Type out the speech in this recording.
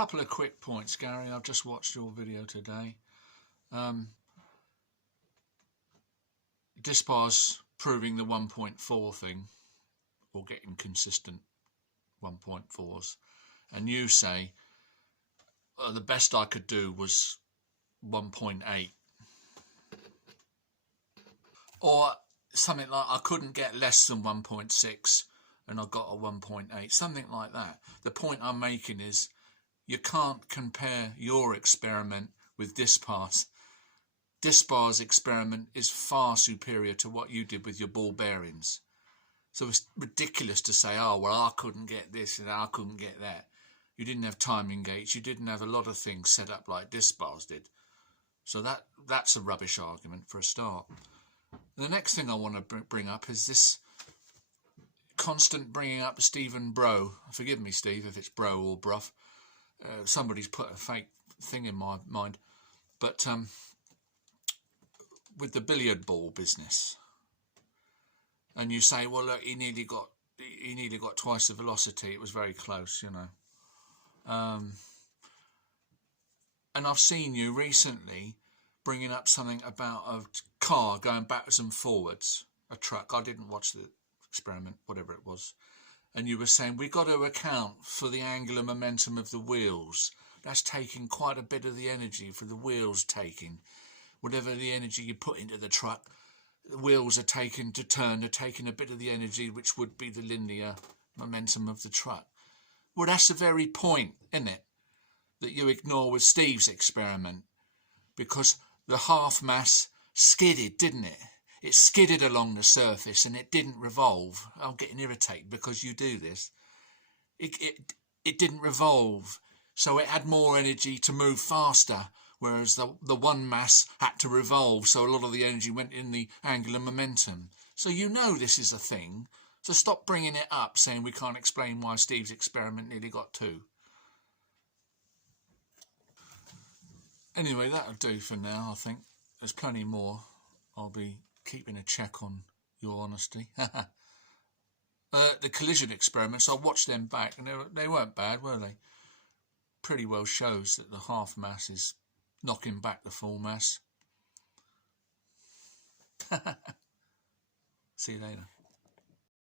couple of quick points, Gary. I've just watched your video today. Dispar's proving the 1.4 thing, or getting consistent 1.4s, and you say the best I could do was 1.8, or something like I couldn't get less than 1.6 and I got a 1.8, something like that. The point I'm making is you can't compare your experiment with Dispar's. Dispar's experiment is far superior to what you did with your ball bearings. So it's ridiculous to say, oh, well, I couldn't get this and I couldn't get that. You didn't have timing gates. You didn't have a lot of things set up like Dispar's did. So that's a rubbish argument for a start. The next thing I want to bring up is this constant bringing up Stephen Bro. Forgive me, Steve, if it's Bro or Bruff. Somebody's put a fake thing in my mind. But with the billiard ball business, and you say, well, look, he nearly got twice the velocity. It was very close, you know. And I've seen you recently bringing up something about a car going backwards and forwards, a truck. I didn't watch the experiment, whatever it was. And you were saying, we've got to account for the angular momentum of the wheels. That's taking quite a bit of the energy for the wheels taking. Whatever the energy you put into the truck, the wheels are taking to turn, they're taking a bit of the energy which would be the linear momentum of the truck. Well, that's the very point, isn't it, that you ignore with Steve's experiment, because the half mass skidded, didn't it? It skidded along the surface and it didn't revolve. I'm getting irritated because you do this. It didn't revolve, so it had more energy to move faster, whereas the one mass had to revolve, so a lot of the energy went in the angular momentum. So you know this is a thing, so stop bringing it up saying we can't explain why Steve's experiment nearly got 2. Anyway, that'll do for now, I think. There's plenty more. I'll be keeping a check on your honesty. The collision experiments, I watched them back and they weren't bad, were they? Pretty well shows that the half mass is knocking back the full mass. See you later.